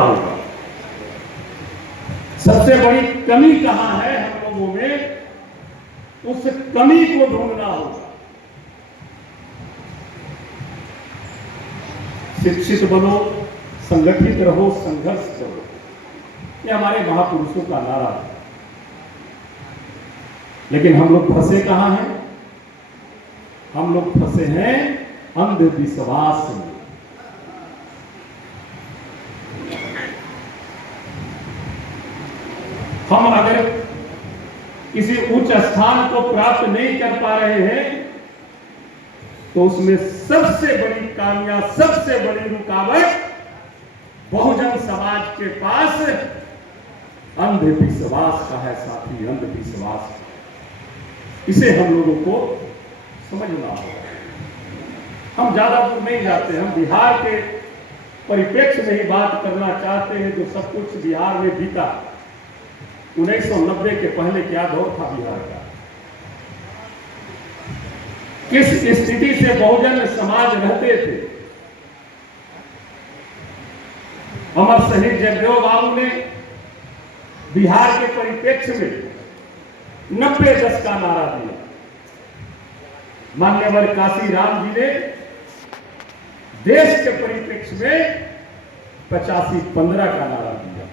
होगा। सबसे बड़ी कमी कहां है हम लोगों में, उस कमी को ढूंढना होगा। शिक्षित बनो, संगठित रहो, संघर्ष करो, ये हमारे महापुरुषों का नारा है। लेकिन हम लोग फंसे कहां हैं? हम लोग फंसे हैं अंधविश्वास में। हम अगर किसी उच्च स्थान को प्राप्त नहीं कर पा रहे हैं तो उसमें सबसे बड़ी कामयाब, सबसे बड़ी रुकावट बहुजन समाज के पास अंधविश्वास का है साथी, अंधविश्वास। इसे हम लोगों को समझना होगा। हम ज्यादा दूर नहीं जाते, हम बिहार के परिप्रेक्ष्य में ही बात करना चाहते हैं। जो सब कुछ बिहार में बीता, 1990 के पहले क्या दौर था बिहार का, किस स्थिति से बहुजन समाज रहते थे। अमर शहीद जगदेव बाबू ने बिहार के परिप्रेक्ष्य में 90-10 का नारा दिया। मान्यवर काशी राम जी ने देश के परिप्रेक्ष्य में 85-15 का नारा दिया।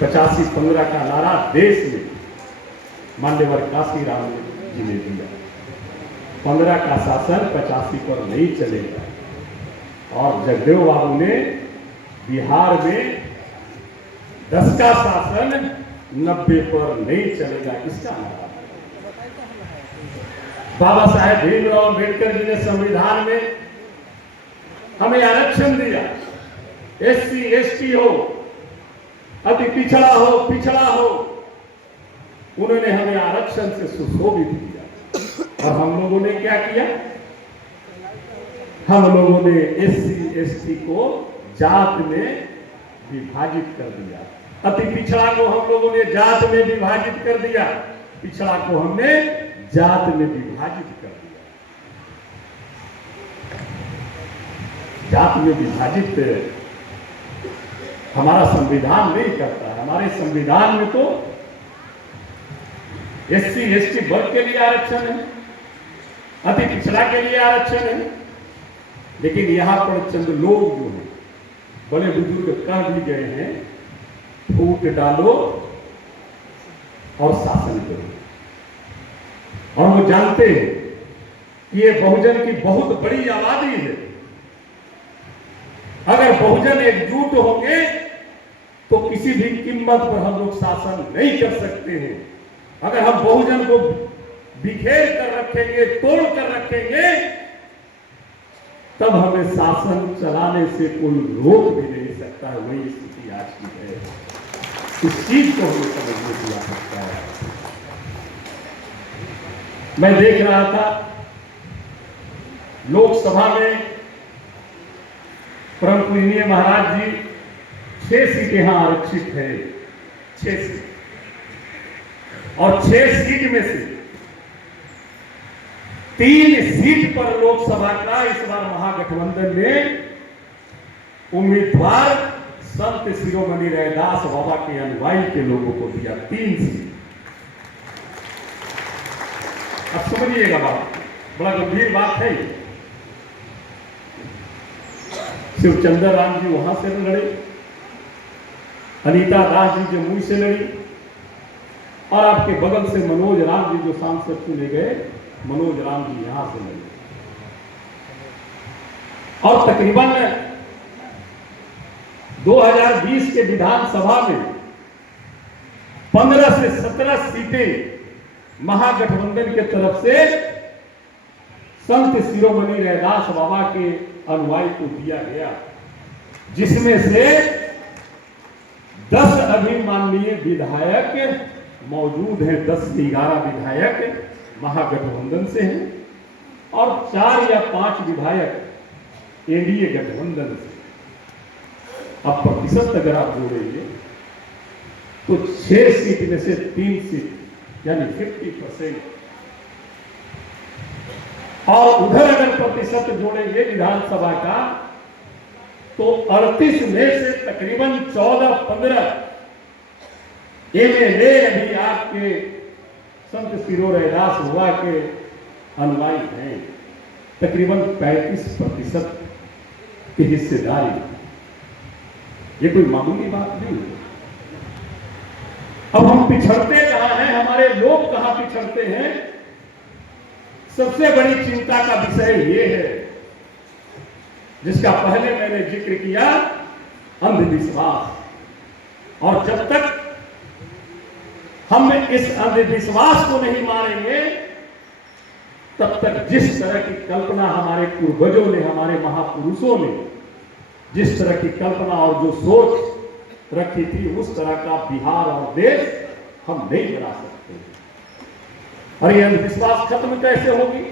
85-15 का नारा देश में मान्यवर काशी राम जी ने दिया। 15 का शासन 85 पर नहीं चलेगा। और जगदेव बाबू ने बिहार में 10 का शासन 90 पर नहीं चलेगा, इसका नारा। बाबा साहेब भीमराव अम्बेडकर जी ने संविधान में हमें आरक्षण दिया। SC ST हो, अति पिछड़ा हो, उन्होंने हमें आरक्षण से सुशोभित किया। और हम लोगों ने क्या किया? हम लोगों ने SC ST को जात में विभाजित कर दिया। अति पिछड़ा को हम लोगों ने जात में विभाजित कर दिया, पिछड़ा को हमने जात में विभाजित कर दिया। जात में विभाजित हमारा संविधान नहीं करता है। हमारे संविधान में तो SC ST वर्ग के लिए आरक्षण है, अति पिछड़ा के लिए आरक्षण है। लेकिन यहां पर चंद लोग जो है, बड़े बुजुर्ग कह भी गए हैं, फूट डालो और शासन करो। और वो जानते हैं कि ये बहुजन की बहुत बड़ी आबादी है। अगर बहुजन एकजुट होंगे तो किसी भी कीमत पर हम लोग शासन नहीं कर सकते हैं। अगर हम बहुजन को बिखेर कर रखेंगे, तोड़ कर रखेंगे, तब हमें शासन चलाने से कोई रोक भी नहीं सकता है। वही स्थिति आज की है। इस चीज को हमें समझने की आवश्यकता है। मैं देख रहा था लोकसभा में परम पूजनीय महाराज जी 6 सीटें यहां आरक्षित है, 6 सीट। और 6 सीट में से 3 सीट पर लोकसभा का इस बार महागठबंधन ने उम्मीदवार संत शिरोमणि रैदास बाबा के अनुयायी के लोगों को दिया। 3 सीट। अब समझिएगा बात, बड़ा गंभीर बात है। शिवचंद्र राम जी वहां से लड़े, अनीता दास जी जमुई से लड़ी, और आपके बगल से मनोज राम जी जो सांसद चुने गए, मनोज राम जी यहां से लड़े। और तकरीबन 2020 के विधानसभा में 15 से 17 सीटें महागठबंधन के तरफ से संत शिरोमणि रैदास बाबा के अनुयायी को दिया गया, जिसमें से 10 अभिमाननीय विधायक मौजूद हैं। 10 से 11 विधायक महागठबंधन से हैं और 4 या 5 विधायक एनडीए गठबंधन से। अब प्रतिशत अगर आप जोड़ेंगे तो 6 सीट में से 3 सीट यानी 50%, और उधर अगर प्रतिशत जोड़ेंगे विधानसभा का तो 38 में से तकरीबन 14-15 MLA अभी आपके संत सिरो रैदास हुआ के अनुयायी हैं। तकरीबन 35% की हिस्सेदारी, ये कोई मामूली बात नहीं है। अब हम पिछड़ते कहां हैं, हमारे लोग कहां पिछड़ते हैं? सबसे बड़ी चिंता का विषय ये है, जिसका पहले मैंने जिक्र किया, अंधविश्वास। और जब तक हम इस अंधविश्वास को नहीं मारेंगे, तब तक जिस तरह की कल्पना हमारे पूर्वजों ने, हमारे महापुरुषों ने जिस तरह की कल्पना और जो सोच रखी थी, उस तरह का बिहार और देश हम नहीं बना सकते। और ये अंधविश्वास खत्म कैसे होगी?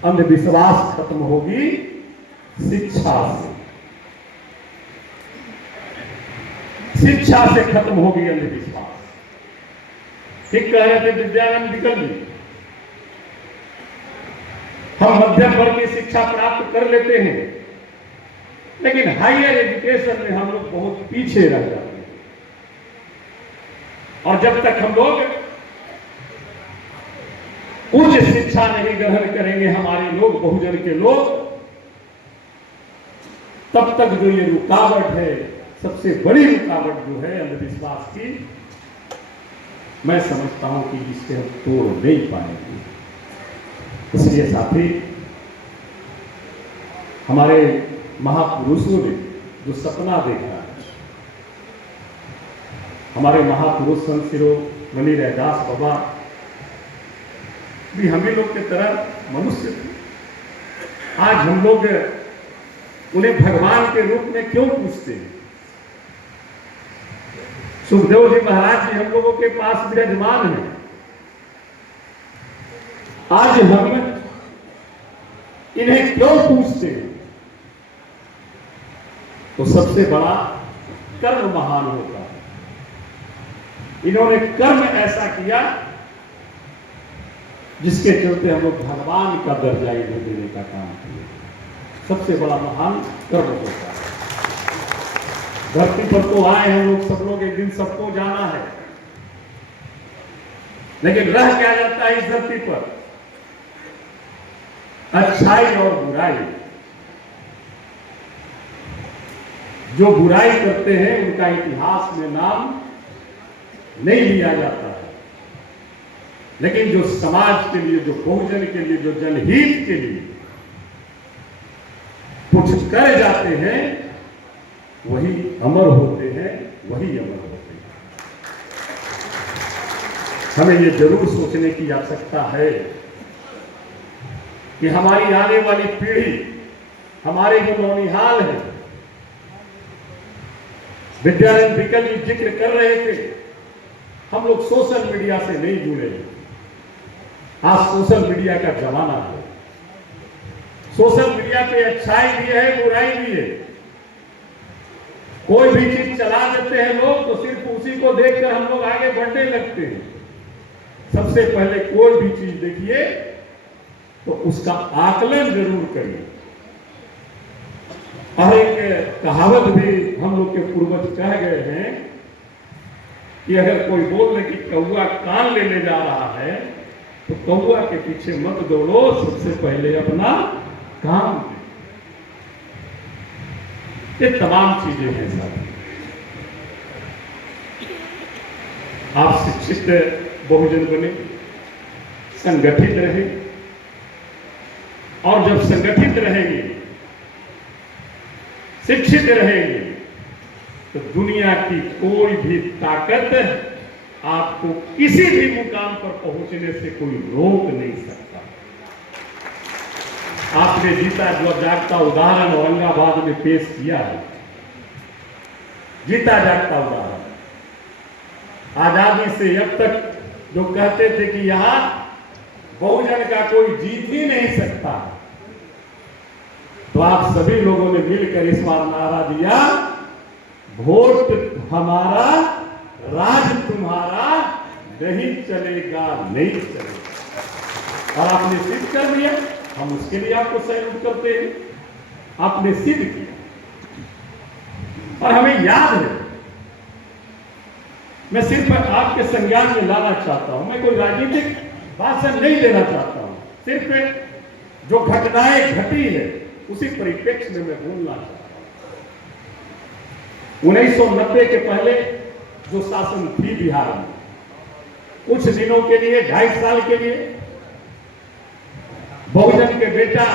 अंधविश्वास खत्म होगी शिक्षा से। शिक्षा से खत्म होगी अंधविश्वास। ठीक कह रहे थे विद्यानंद विकल जी। हम मध्यम वर्ग की शिक्षा प्राप्त कर लेते हैं, लेकिन हायर एजुकेशन में हम लोग बहुत पीछे रह जाते हैं। और जब तक हम लोग उच्च शिक्षा नहीं ग्रहण करेंगे, हमारे लोग, बहुजन के लोग, तब तक जो ये रुकावट है, सबसे बड़ी रुकावट जो है अंधविश्वास की, मैं समझता हूं कि इससे हम तोड़ नहीं पाएंगे। इसलिए साथी, हमारे महापुरुषों ने जो सपना देखा है, हमारे महापुरुष संत शिरोमणि रैदास बाबा भी हमें लोग की तरह मनुष्य थे। आज हम लोग उन्हें भगवान के रूप में क्यों पूछते हैं? सुखदेव जी महाराज जी हम लोगों के पास विराजमान है। आज हम इन्हें क्यों पूछते हैं? तो सबसे बड़ा कर्म महान होता है। इन्होंने कर्म ऐसा किया जिसके चलते हम लोग भगवान का दर्जा इन्हें देने का काम किया। सबसे बड़ा महान कर्म होता है। धरती पर तो आए हम लोग, सब लोग, एक दिन सबको जाना है, लेकिन रह क्या जाता है इस धरती पर? अच्छाई और बुराई। जो बुराई करते हैं उनका इतिहास में नाम नहीं लिया जाता है, लेकिन जो समाज के लिए, जो बहुजन के लिए, जो जनहित के लिए कुछ कर जाते हैं, वही अमर होते हैं, वही अमर होते हैं। हमें ये जरूर सोचने की आवश्यकता है कि हमारी आने वाली पीढ़ी, हमारे जो नौनिहाल हैं, विद्यानंद विकल जी जिक्र कर रहे थे, हम लोग सोशल मीडिया से नहीं जुड़े। आज सोशल मीडिया का जमाना है। सोशल मीडिया पे अच्छाई भी है, बुराई भी है। कोई भी चीज चला देते हैं लोग, तो सिर्फ उसी को देखकर हम लोग आगे बढ़ने लगते हैं। सबसे पहले कोई भी चीज देखिए तो उसका आकलन जरूर करिए। और एक कहावत भी हम लोग के पूर्वज कह गए हैं कि अगर कोई बोल रहे कि कौआ कान लेने जा रहा है, तो कौआ के पीछे मत दौड़ो, सबसे पहले अपना काम। ये तमाम चीजें हैं साथ। आप शिक्षित बहुजन बने, संगठित रहे, और जब संगठित रहेंगे, शिक्षित रहेंगे, तो दुनिया की कोई भी ताकत आपको किसी भी मुकाम पर पहुंचने से कोई रोक नहीं सकता। आपने जीता जो जागता उदाहरण औरंगाबाद में पेश किया है, जीता जागता उदाहरण। आजादी से अब तक जो कहते थे कि यहां बहुजन का कोई जीत ही नहीं सकता, तो आप सभी लोगों ने मिलकर इस बार नारा दिया, वोट हमारा, राज तुम्हारा, नहीं चलेगा, नहीं चलेगा। और आपने सिद्ध कर दिया, हम उसके लिए आपको सैल्यूट करते हैं। आपने सिद्ध किया और हमें याद है, मैं सिर्फ आपके संज्ञान में लाना चाहता हूं, मैं कोई राजनीतिक भाषण नहीं देना चाहता हूं, सिर्फ जो घटनाएं घटी है उसी परिप्रेक्ष्य में मैं बोलना चाहता हूं। 1990 के पहले जो शासन थी बिहार में, कुछ दिनों के लिए, 2.5 साल के लिए बहुजन के बेटा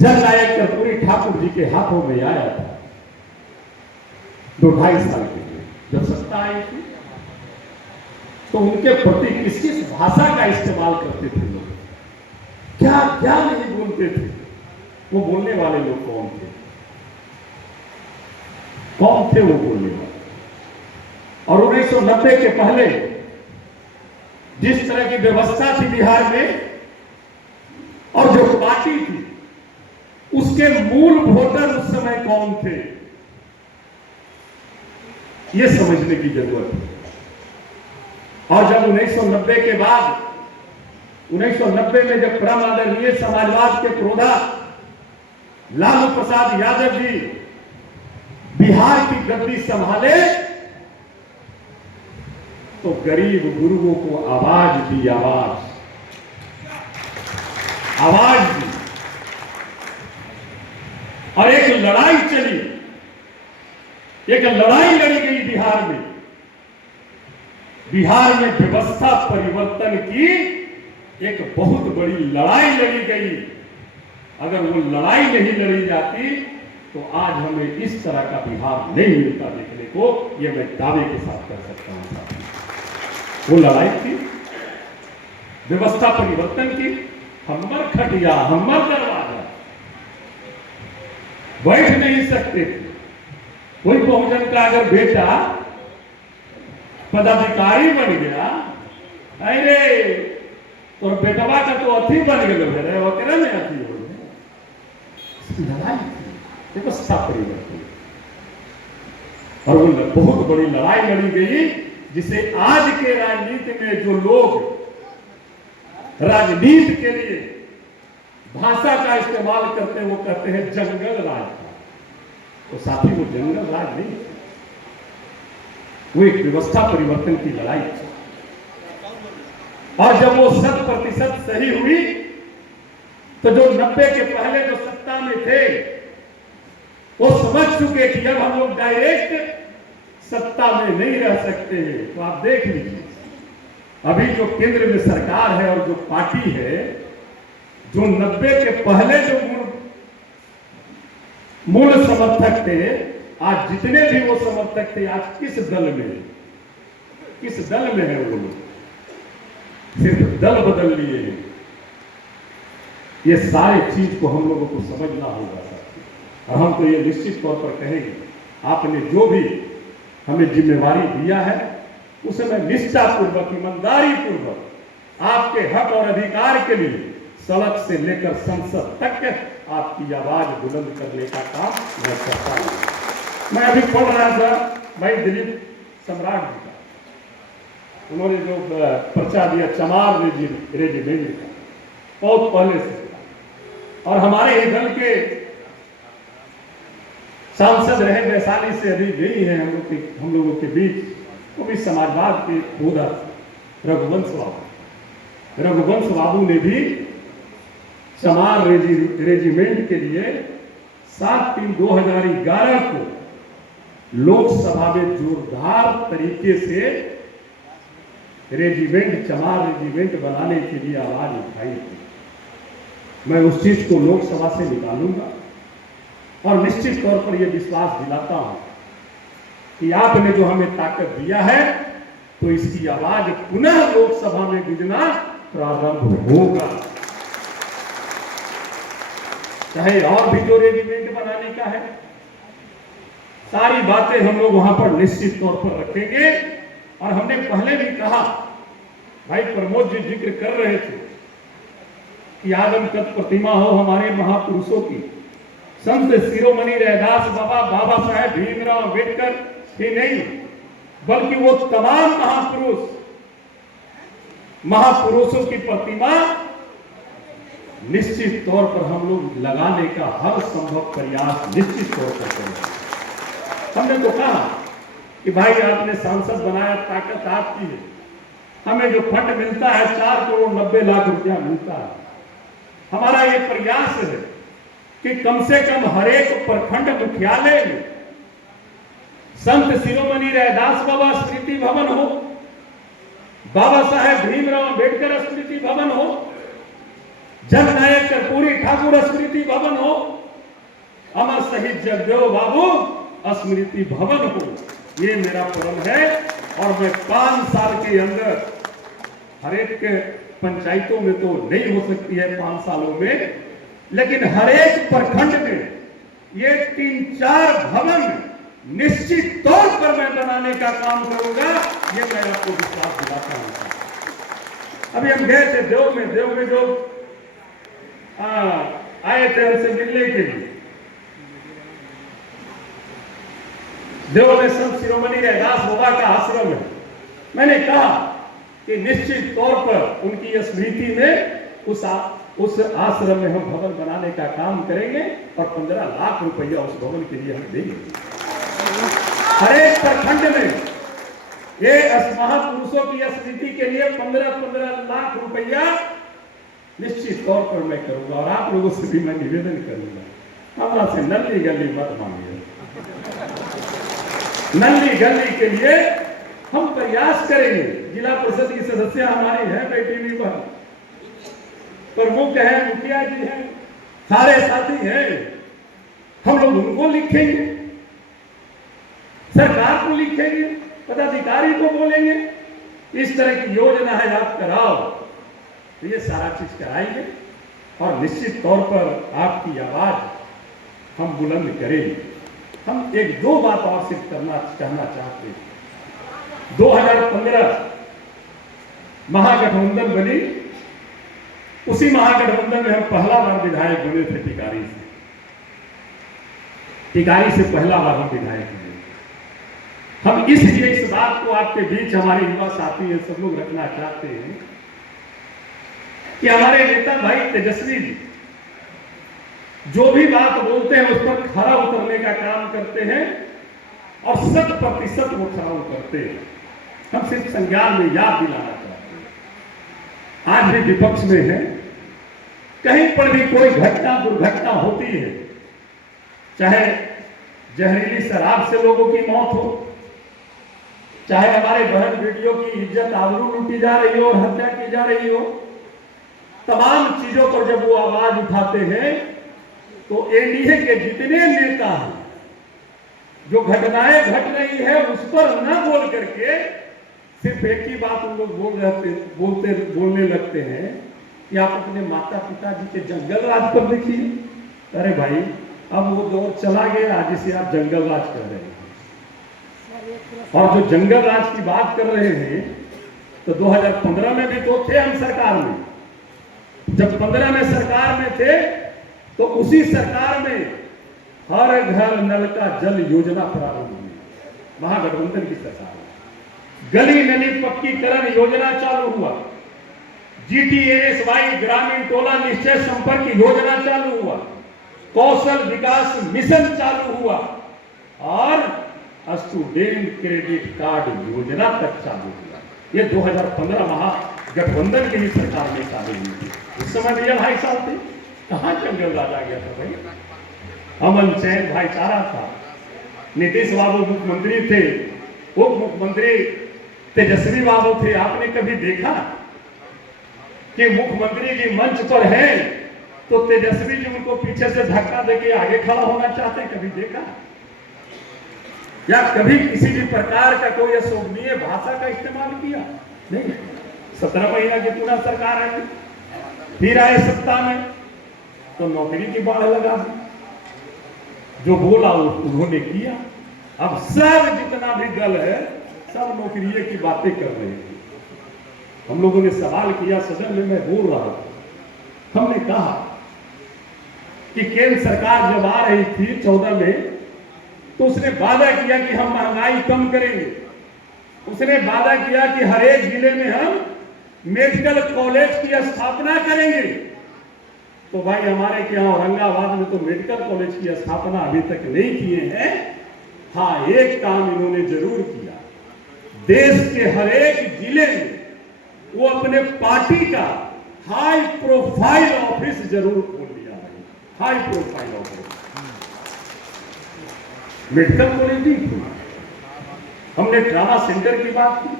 जननायक कर्पूरी ठाकुर जी के हाथों में आया था। 2-2.5 साल के लिए जब सत्ता आई थी, तो उनके प्रति किस किस भाषा का इस्तेमाल करते थे लोग, क्या क्या नहीं बोलते थे। वो बोलने वाले लोग कौन थे? कौन थे वो बोलने वाले? और 1990 के पहले जिस तरह की व्यवस्था थी बिहार में, और जो पार्टी थी, उसके मूल वोटर उस समय कौन थे, यह समझने की जरूरत है। और जब 1990 के बाद, 1990 में जब परम आदरणीय समाजवाद के प्रोधा लालू प्रसाद यादव जी बिहार की गद्दी संभाले, तो गरीब गुरुओं को आवाज दी, आवाज दी, और एक लड़ाई चली, एक लड़ाई लड़ी गई बिहार में। बिहार में व्यवस्था परिवर्तन की एक बहुत बड़ी लड़ाई लड़ी गई। अगर वो लड़ाई नहीं लड़ी जाती तो आज हमें इस तरह का बिहार नहीं मिलता देखने को, यह मैं दावे के साथ कर सकता हूं। वो लड़ाई थी व्यवस्था परिवर्तन की। हमर खटिया, हमर दरवाजा, बैठ नहीं सकते थे। कोई बहुजन का अगर बेटा पदाधिकारी बन गया, अरे तो बेटवा का तो अथी बन गए, वगैरह में अथी हो गए। लड़ाई थी, व्यवस्था परिवर्तन, और वो बहुत बड़ी लड़ाई लड़ी गई, जिसे आज के राजनीति में जो लोग राजनीति के लिए भाषा का इस्तेमाल करते हैं, वो कहते हैं जंगल राज। तो साथी, वो जंगल राज नहीं, वो एक व्यवस्था परिवर्तन की लड़ाई थी। और जब वो 100% सही हुई, तो जो 90 के पहले जो सत्ता में थे, वो समझ चुके कि अब हम लोग डायरेक्ट सत्ता में नहीं रह सकते हैं। तो आप देख लीजिए, अभी जो केंद्र में सरकार है और जो पार्टी है, जो 90 के पहले जो मूल समर्थक थे, आज जितने भी वो समर्थक थे, आज किस दल में है वो लोग? सिर्फ दल बदल लिए हैं। ये सारे चीज को हम लोगों को समझना होगा साथियों। और हम तो ये निश्चित तौर पर कहेंगे, आपने जो भी हमें जिम्मेवारी दिया है, उसे मैं निष्ठापूर्वक, ईमानदारी पूर्वक आपके हक और अधिकार के लिए सड़क से लेकर संसद तक आपकी आवाज बुलंद करने का काम मैं करता हूं। मैं अभी पढ़ रहा था भाई दिलीप सम्राट जी का, उन्होंने जो पर्चा दिया चमार रेजिमेंट का, बहुत पहले से, और हमारे ही दल के सांसद रहे, वैशाली से अभी गई है हम लोगों के बीच, वो भी समाजवाद के होदा रघुवंश बाबू ने भी चमार रेजिमेंट के लिए 7/3/2011 को लोकसभा में जोरदार तरीके से चमार रेजिमेंट बनाने के लिए आवाज उठाई थी। मैं उस चीज को लोकसभा से निकालूंगा और निश्चित तौर पर यह विश्वास दिलाता हूं कि आपने जो हमें ताकत दिया है, तो इसकी आवाज पुनः लोकसभा में गूंजना प्रारंभ होगा। चाहे और भी जो रेजिमेंट बनाने का है, सारी बातें हम लोग वहां पर निश्चित तौर पर रखेंगे। और हमने पहले भी कहा, भाई प्रमोद जी जिक्र कर रहे थे कि आदमकद प्रतिमा हो हमारे महापुरुषों की, संत शिरोमणि रैदास बाबा, बाबा साहेब भीमराव अम्बेडकर ही नहीं, बल्कि वो तमाम महापुरुषों की प्रतिमा निश्चित तौर पर हम लोग लगाने का हर संभव प्रयास निश्चित तौर पर करेंगे। हमने तो कहा कि भाई आपने सांसद बनाया, ताकत आपकी है, हमें जो फंड मिलता है 4 करोड़ 90 लाख रुपया मिलता है। हमारा ये प्रयास है कि कम से कम हर एक प्रखंड मुख्यालय में संत शिरोमणि रैदास बाबा स्मृति भवन हो, बाबा साहेब भीमराव अंबेडकर स्मृति भवन हो, जननायक कर्पूरी ठाकुर स्मृति भवन हो, अमर शहीद जगदेव बाबू स्मृति भवन हो। ये मेरा प्रण है और मैं 5 साल के अंदर हर एक पंचायतों में तो नहीं हो सकती है 5 सालों में, लेकिन हर एक प्रखंड में ये 3-4 भवन निश्चित तौर पर मैं बनाने का काम करूंगा। ये मैं आपको विश्वास दिलाता हूं। अभी हम गए थे देव में जो आए थे हमसे मिलने के लिए, देव में संत शिरोमणि रैदास बाबा का आश्रम है। मैंने कहा कि निश्चित तौर पर उनकी स्मृति में उस आश्रम में हम भवन बनाने का काम करेंगे और 15 लाख रुपया उस भवन के लिए हम देंगे। हर एक प्रखंड में ये महापुरुषों की स्मृति के लिए 15-15 लाख रुपया निश्चित तौर पर मैं करूंगा। और आप लोगों से भी मैं निवेदन करूंगा, हमारा से नल्ली गली मत मांगिए। नल्ली गली के लिए हम प्रयास करेंगे। जिला परिषद की सदस्य हमारी है बेटी भी पर प्रमुख है, मुखिया जी हैं, सारे साथी हैं, हम लोग उनको लिखेंगे, सरकार को लिखेंगे, पदाधिकारी को बोलेंगे इस तरह की योजना है आप कराओ, तो ये सारा चीज कराएंगे और निश्चित तौर पर आपकी आवाज हम बुलंद करेंगे। हम 1-2 बात और सिर्फ कहना चाहते हैं। 2015 महागठबंधन बनी, उसी महागठबंधन में हम पहला बार विधायक बने थे टिकारी से। टिकारी से पहला बार हम विधायक बने। हम इसलिए इस बात को आपके बीच हमारे युवा साथी है सब लोग रखना चाहते हैं कि हमारे नेता भाई तेजस्वी जी जो भी बात बोलते हैं उस पर खरा उतरने का काम करते हैं और 100% वो खरा उतरते हैं। हम सिर्फ संज्ञान में याद दिलाना चाहते हैं, आज भी विपक्ष में है, कहीं पर भी कोई घटना दुर्घटना होती है, चाहे जहरीली शराब से लोगों की मौत हो, चाहे हमारे बहन बेटियों की इज्जत आबरू लूटी जा रही हो और हत्या की जा रही हो, तमाम चीजों पर जब वो आवाज उठाते हैं तो एनडीए के जितने नेता हैं जो घटनाएं घट रही है उस पर न बोल करके सिर्फ एक ही बात उन लोग बोलने लगते हैं कि आप अपने माता पिता जी के जंगल राज पर देखिए। अरे भाई, अब वो दौर चला गया जिसे आप जंगल राज कर रहे हैं। और जो जंगल राज की बात कर रहे हैं तो 2015 में भी तो थे हम सरकार में। जब 15 में सरकार में थे तो उसी सरकार में हर घर नल का जल योजना प्रारंभ हुई, महागठबंधन की सरकार में। गली नली पक्कीकरण योजना चालू हुआ, GTNSY ग्रामीण टोला निश्चय संपर्क योजना चालू हुआ, कौशल विकास मिशन चालू हुआ और स्टूडेंट क्रेडिट कार्ड योजना तक चालू हुआ। ये 2015 महागठबंधन की ही सरकार में चालू हुई थी। उस समय भी 2.5 साल थे, कहां जंगल राज आ गया था भाई? अमन चैन भाईचारा था। नीतीश बाबू मुख्यमंत्री थे, उप मुख्यमंत्री तेजस्वी बाबू थे। आपने कभी देखा कि मुख्यमंत्री जी मंच पर हैं तो तेजस्वी जी उनको पीछे से धक्का देके आगे खड़ा होना चाहते हैं? कभी देखा? या कभी किसी भी प्रकार का कोई अशोभनीय भाषा का इस्तेमाल किया? नहीं। 17 महीना की पुनः सरकार आई, फिर आए सत्ता में तो नौकरी की बाढ़ लगा दी। जो बोला उन्होंने किया। अब सब जितना भी दल है सब नौकरी की बातें कर रहे हैं। हम लोगों ने सवाल किया सदन में, मैं बोल रहा था, हमने कहा कि केंद्र सरकार जब आ रही थी 14 में तो उसने वादा किया कि हम महंगाई कम करेंगे। उसने वादा किया कि हर एक जिले में हम मेडिकल कॉलेज की स्थापना करेंगे। तो भाई हमारे क्या औरंगाबाद में तो मेडिकल कॉलेज की स्थापना अभी तक नहीं किए हैं हाँ, एक काम इन्होंने जरूर किया, देश के हर एक जिले में वो अपने पार्टी का हाई प्रोफाइल ऑफिस जरूर खोल लिया है। High profile office, medical college भी थी, हमने ट्रामा सेंटर की बात की,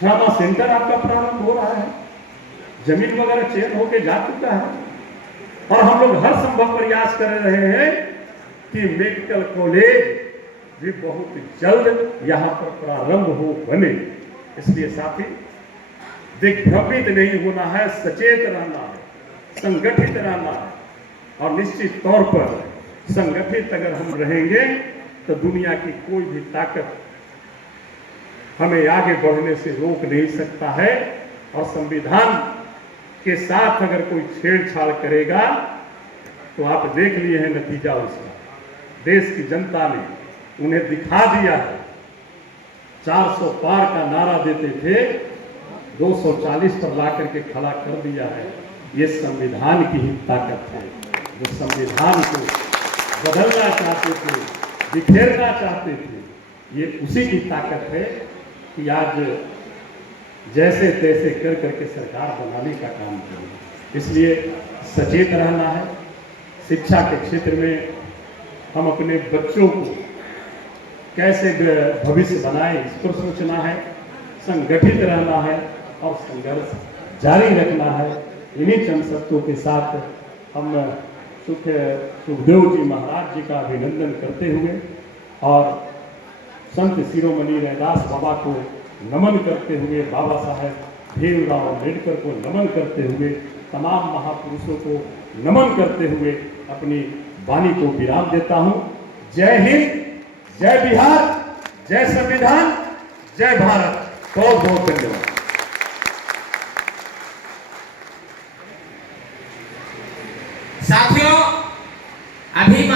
ट्रामा सेंटर आपका प्रारंभ हो रहा है, जमीन वगैरह चयन होके जा चुका है, और हम लोग हर संभव प्रयास कर रहे हैं कि मेडिकल कॉलेज भी बहुत जल्द यहां पर प्रारंभ हो बने। इसलिए साथी, दिग्भ्रमित नहीं होना है, सचेत रहना है, संगठित रहना है, और निश्चित तौर पर संगठित अगर हम रहेंगे तो दुनिया की कोई भी ताकत हमें आगे बढ़ने से रोक नहीं सकता है। और संविधान के साथ अगर कोई छेड़छाड़ करेगा तो आप देख लिए हैं नतीजा उसका। देश की जनता ने उन्हें दिखा दिया है। 400 पार का नारा देते थे, 240 पर ला करके खड़ा कर दिया है। ये संविधान की ही ताकत है। जो संविधान को बदलना चाहते थे, बिखेरना चाहते थे, ये उसी की ताकत है कि आज जैसे तैसे कर करके सरकार बनाने का काम करें। इसलिए सचेत रहना है। शिक्षा के क्षेत्र में हम अपने बच्चों को कैसे भविष्य बनाए, इस पर सोचना है, संगठित रहना है और संघर्ष जारी रखना है। इन्हीं चंद शब्दों के साथ हम सुखदेव जी महाराज जी का अभिनंदन करते हुए और संत शिरोमणि रैदास बाबा को नमन करते हुए, बाबा साहेब भीमराव अम्बेडकर को नमन करते हुए, तमाम महापुरुषों को नमन करते हुए अपनी वाणी को विराम देता हूं। जय हिंद, जय बिहार, जय संविधान, जय भारत। बहुत बहुत धन्यवाद। साथियों, अभी